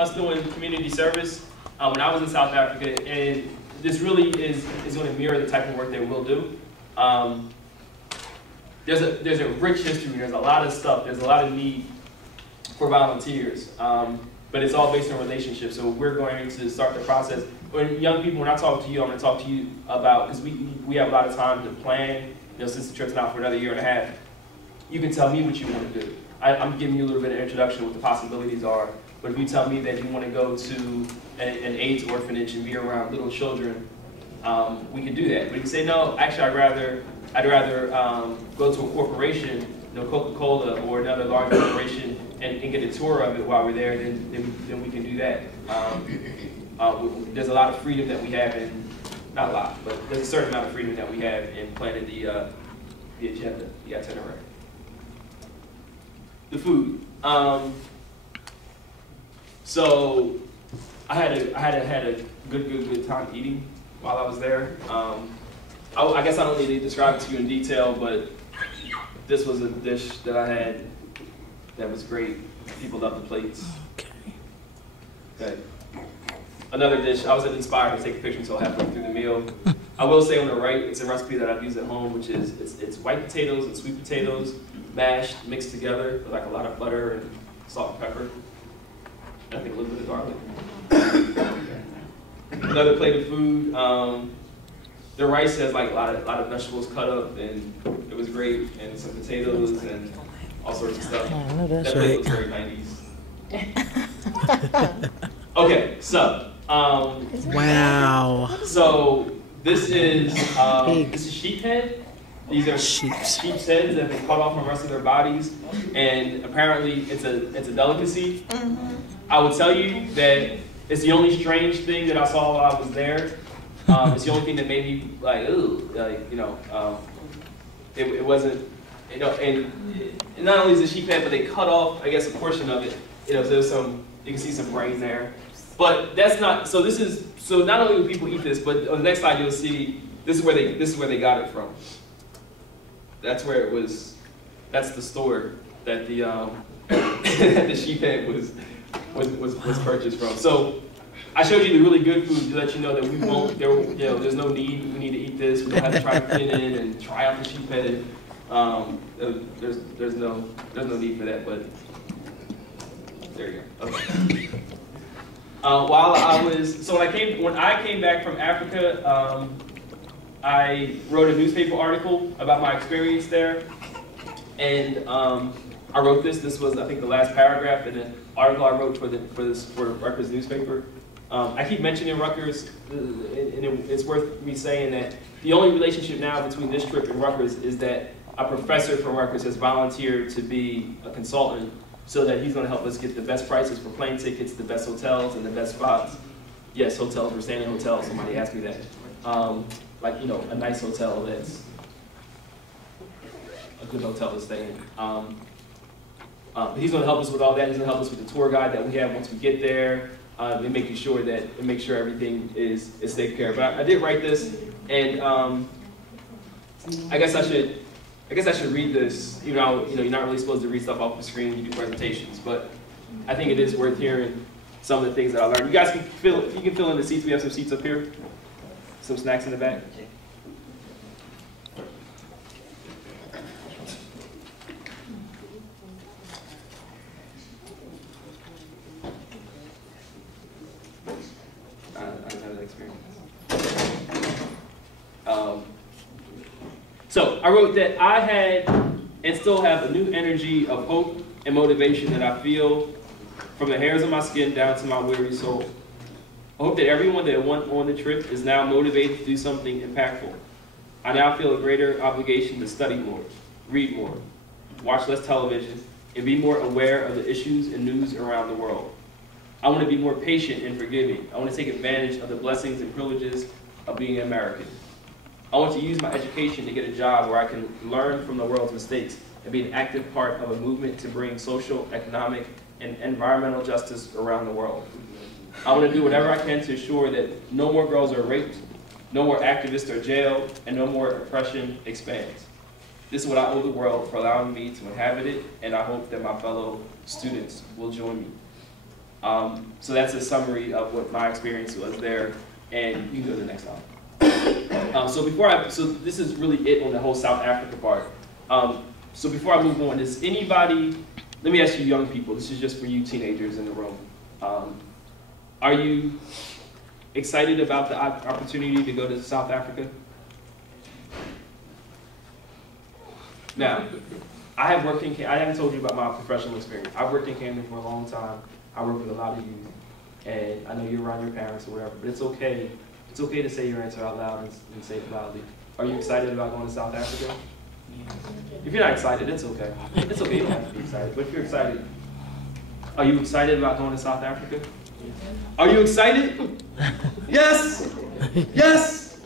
us doing community service when I was in South Africa, and this really is going to mirror the type of work that we'll do. There's a rich history. There's a lot of stuff. There's a lot of need for volunteers, but it's all based on relationships. So we're going to start the process. When young people, when I talk to you, I'm going to talk to you about, because we have a lot of time to plan. You know, since the trip's not for another year and a half, you can tell me what you want to do. I'm giving you a little bit of introduction to what the possibilities are. But if you tell me that you want to go to an AIDS orphanage and be around little children, we can do that. But if you say, no, actually I'd rather go to a corporation, you know, Coca-Cola or another large corporation and get a tour of it while we're there, then we can do that. There's a lot of freedom that we have in, not a lot, but there's a certain amount of freedom that we have in planning the agenda, the itinerary. The food. So I had a good time eating while I was there. I guess I don't need to describe it to you in detail, but this was a dish that I had that was great. People love the plates. Okay. Another dish, I wasn't inspired to take a picture until halfway through the meal. I will say on the right, it's a recipe that I've used at home, which is it's white potatoes and sweet potatoes mashed, mixed together with like a lot of butter and salt and pepper. I think a little bit of garlic. Another plate of food. The rice has like a lot of vegetables cut up, and it was great, and some potatoes and all sorts of stuff. I know that's that plate was very 90s. Okay, so wow. So this is sheep head. These are sheep's heads that they cut off from the rest of their bodies, and apparently it's a delicacy. Mm-hmm. I would tell you that it's the only strange thing that I saw while I was there. It's the only thing that made me like, ooh, like, you know, it wasn't, you know, and not only is it sheep head, but they cut off, I guess, a portion of it. You know, so there's some, you can see some brain there. But that's not, so not only do people eat this, but on the next slide you'll see, this is where they got it from. That's where it was, that's the store that the, the sheep head was purchased from. So I showed you the really good food to let you know that we won't, there's no need, we need to eat this, we don't have to try to fit in and try out the sheep head. There's no need for that, but there you go. Okay. When I came back from Africa, I wrote a newspaper article about my experience there, and I wrote this. This was, I think, the last paragraph in an article I wrote for Rutgers newspaper. I keep mentioning Rutgers, and it's worth me saying that the only relationship now between this trip and Rutgers is that a professor from Rutgers has volunteered to be a consultant so that he's going to help us get the best prices for plane tickets, the best hotels, and the best spots. Yes, hotels, we're staying in hotels, somebody asked me that. Like, you know, a nice hotel that's a good hotel to stay in. But he's going to help us with all that. He's going to help us with the tour guide that we have once we get there, and make sure everything is taken care of. But I did write this, and I guess I should read this. You know, you're not really supposed to read stuff off the screen when you do presentations, but I think it is worth hearing some of the things that I learned. You guys can fill in the seats. We have some seats up here. Some snacks in the back. I don't have that experience. So I wrote that I had and still have a new energy of hope and motivation that I feel from the hairs of my skin down to my weary soul. I hope that everyone that went on the trip is now motivated to do something impactful. I now feel a greater obligation to study more, read more, watch less television, and be more aware of the issues and news around the world. I want to be more patient and forgiving. I want to take advantage of the blessings and privileges of being American. I want to use my education to get a job where I can learn from the world's mistakes and be an active part of a movement to bring social, economic, and environmental justice around the world. I want to do whatever I can to ensure that no more girls are raped, no more activists are jailed, and no more oppression expands. This is what I owe the world for allowing me to inhabit it, and I hope that my fellow students will join me. So that's a summary of what my experience was there, and you can go to the next slide. So this is really it on the whole South Africa part. So before I move on, is anybody, let me ask you young people, this is just for you teenagers in the room. Are you excited about the opportunity to go to South Africa? Now, I haven't told you about my professional experience. I've worked in Camden for a long time. I work with a lot of youth, and I know you're around your parents or whatever, but it's okay. It's okay to say your answer out loud and say it loudly. Are you excited about going to South Africa? If you're not excited, it's okay. It's okay, you don't have to be excited, but if you're excited, are you excited about going to South Africa? Are you excited? Yes! Yes!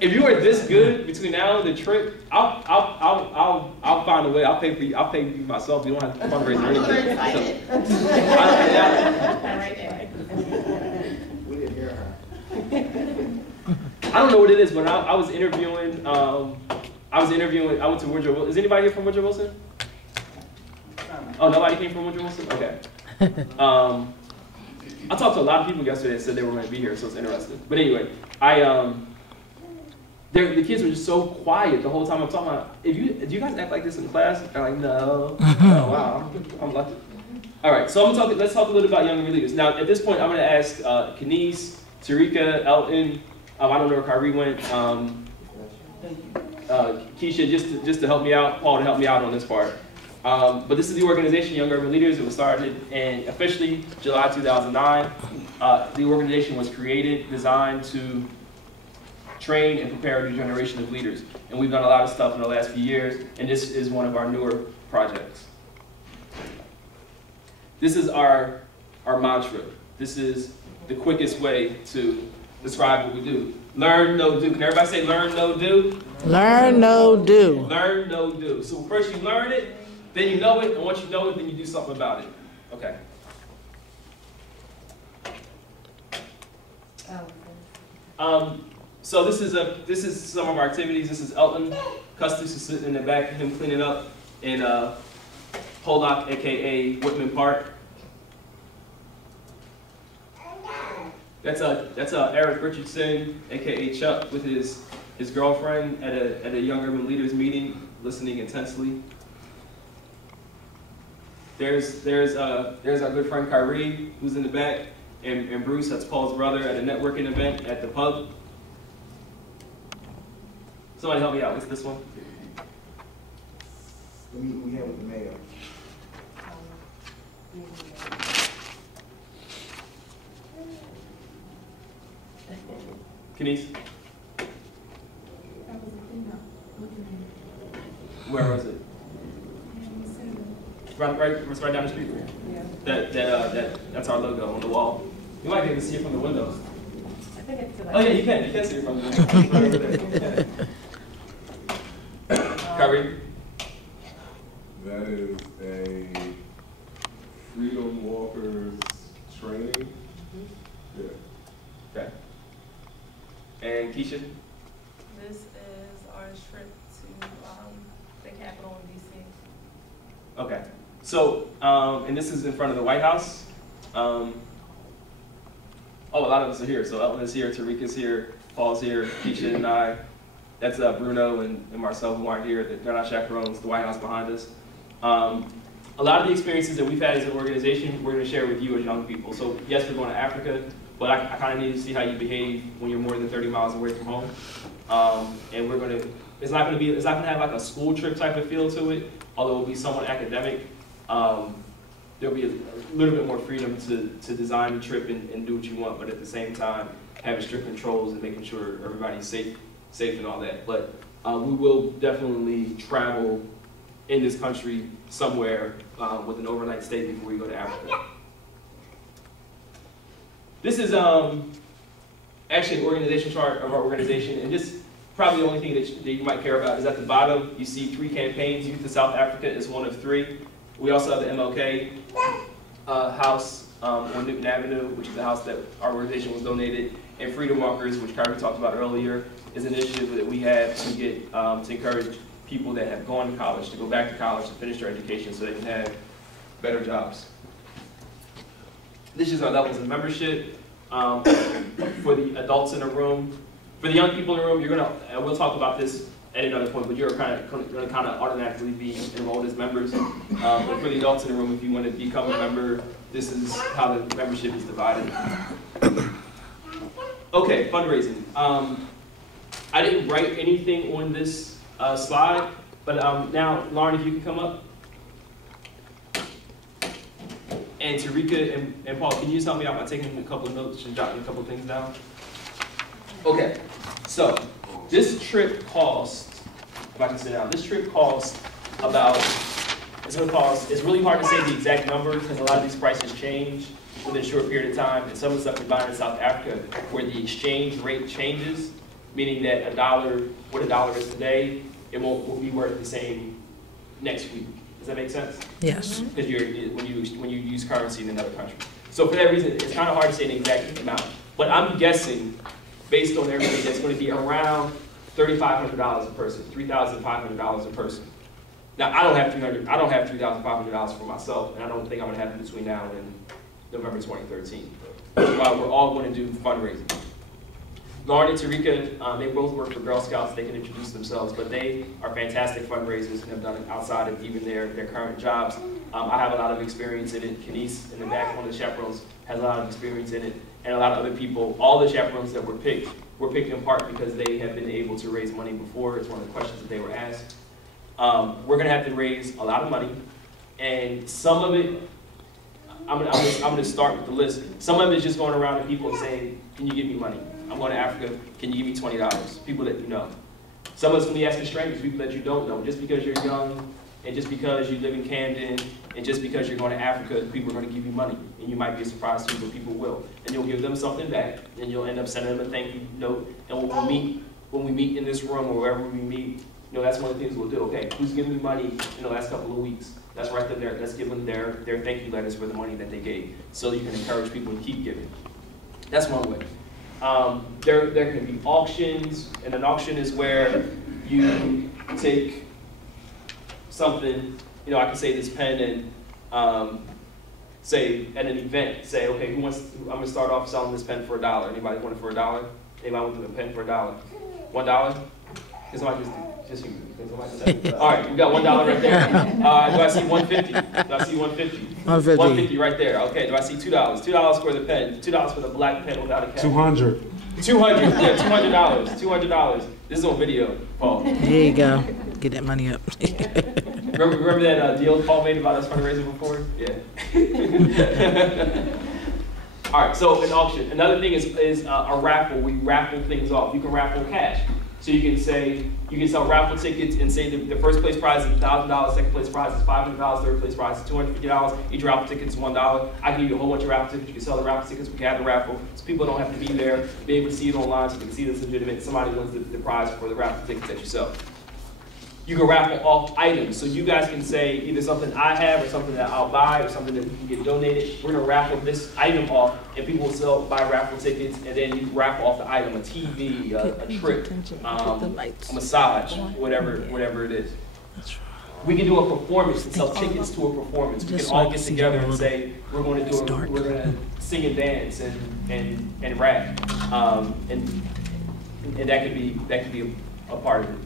If you are this good between now and the trip, I'll find a way. I'll pay for you. I'll pay for you myself. You don't have to fundraise or anything. I don't know what it is, but I was interviewing. I went to Woodrow Wilson. Is anybody here from Woodrow Wilson? Oh, nobody came from Woodrow Wilson? Okay. I talked to a lot of people yesterday that said they were going to be here, so it's interesting. But anyway, the kids were just so quiet the whole time I'm talking about. Do you guys act like this in class? They're like, no. Oh, wow, I'm lucky. All right, so let's talk a little about Young Leaders. Now, at this point, I'm going to ask Kenise, Tarika, Elton, I don't know where Kyrie went, Keisha, just to help me out, Paul to help me out on this part. But this is the organization, Young Urban Leaders. It was started in officially July 2009. The organization was created, designed to train and prepare a new generation of leaders. And we've done a lot of stuff in the last few years, and this is one of our newer projects. This is our mantra. This is the quickest way to describe what we do. Learn, no, do. Can everybody say learn, no, do? Learn, no, do. Learn, no, do. So first you learn it, then you know it, and once you know it, then you do something about it. Okay. So this is some of our activities. This is Elton. Custis is sitting in the back, him cleaning up in Pollock, aka Whitman Park. That's Eric Richardson, aka Chuck, with his girlfriend at a Young Urban Leaders meeting, listening intensely. There's our good friend Kyrie, who's in the back, and Bruce, that's Paul's brother, at a networking event at the pub. Somebody help me out. What's this one? The meeting we had with the mayor. Kenise? Where was it? Right down the street. Yeah. That's our logo on the wall. You might be able to see it from the windows. I think it's oh yeah, you can see it from the windows. Kyrie? That is a Freedom Walkers training. Yeah. Okay. And Keisha? This is our trip to the Capitol in DC. Okay. So, and this is in front of the White House. Oh, a lot of us are here. So Elton is here, Tarika's here, Paul's here, Keisha and I. That's Bruno and Marcel who aren't here. They're not chaperones, the White House behind us. A lot of the experiences that we've had as an organization, we're going to share with you as young people. So yes, we're going to Africa, but I kind of need to see how you behave when you're more than 30 miles away from home. And we're going to, it's not going to have like a school trip type of feel to it, although it'll be somewhat academic. There'll be a little bit more freedom to design the trip and do what you want, but at the same time, having strict controls and making sure everybody's safe and all that. But we will definitely travel in this country somewhere with an overnight stay before we go to Africa. This is actually an organization chart of our organization, and this probably the only thing that you might care about is at the bottom. You see 3 campaigns. Youth to South Africa is one of 3. We also have the MLK house on Newton Avenue, which is the house that our organization was donated, and Freedom Walkers, which Kyrie talked about earlier, is an initiative that we have to get to encourage people that have gone to college to go back to college to finish their education so they can have better jobs. This is our levels of membership. For the adults in the room, for the young people in the room, you're gonna, and we'll talk about this at another point, but you're gonna automatically be enrolled as members. But for the adults in the room, if you want to become a member, this is how the membership is divided. Okay, fundraising. I didn't write anything on this slide, but now, Lauren, if you can come up. And Tarika and Paul, can you just help me out by taking a couple of notes and jotting a couple of things down? Okay, so this trip cost, if I can sit down, this trip cost about, it's really hard to say the exact number because a lot of these prices change within a short period of time, and some of the stuff we buy in South Africa where the exchange rate changes, meaning that what a dollar is today, it won't be worth the same next week. Does that make sense? Yes. Because when you use currency in another country. So for that reason, it's kind of hard to say an exact amount. But I'm guessing, based on everything, that's going to be around $3,500 a person, $3,500 a person. Now I don't have $3,500 for myself, and I don't think I'm going to have it between now and November 2013. Which is why we're all going to do fundraising. Lauren and Tarika, they both work for Girl Scouts. They can introduce themselves, but they are fantastic fundraisers and have done it outside of even their current jobs. I have a lot of experience in it. Kenise in the back, one of the chaperones, has a lot of experience in it, and a lot of other people. All the chaperones that were picked in part because they have been able to raise money before. It's one of the questions that they were asked. We're going to have to raise a lot of money, and some of it, I'm going to start with the list. Some of it is just going around to people and saying, can you give me money? I'm going to Africa, can you give me $20? People that you know. Some of it's going to be asking strangers, people that you don't know. Just because you're young, and just because you live in Camden, and just because you're going to Africa, people are going to give you money. And you might be surprised too, but people will. And you'll give them something back, and you'll end up sending them a thank you note. And when we meet in this room or wherever we meet, that's one of the things we'll do. Okay, who's giving me money in the last couple of weeks? Let's write them there. Let's give them their thank you letters for the money that they gave, so you can encourage people to keep giving. That's one way. There can be auctions, and an auction is where you take something, I can say this pen and say at an event, say, okay, I'm going to start off selling this pen for $1. Anybody want it for $1? Anybody want a pen for $1? $1? Can somebody just you? All right, we got $1 right there. Do I see 150? Do I see 150? 150. 150 right there. Okay, do I see $2? $2 for the pen. $2 for the black pen without a cap. 200. 200. Yeah, $200. $200. This is on video, Paul. There you go. Get that money up. remember that deal Paul made about us fundraising before? Yeah. All right. So an auction. Another thing is a raffle. We raffle things off. You can raffle cash. So you can sell raffle tickets and say the first place prize is $1,000, second place prize is $500, third place prize is $250. Each raffle ticket is $1. I can give you a whole bunch of raffle tickets. You can sell the raffle tickets. We can have the raffle, so people don't have to be there, be able to see it online, so they can see this legitimate. Somebody wins the prize for the raffle tickets that you sell. You can raffle off items, so you guys can say either something I have or something that I'll buy or something that we can get donated. We're gonna raffle this item off, and people will buy raffle tickets, and then you raffle off the item: a TV, a trip, a massage, whatever it is. We can do a performance and sell tickets to a performance. We can all get together and say we're going to sing and dance and rap, and that could be a part of it.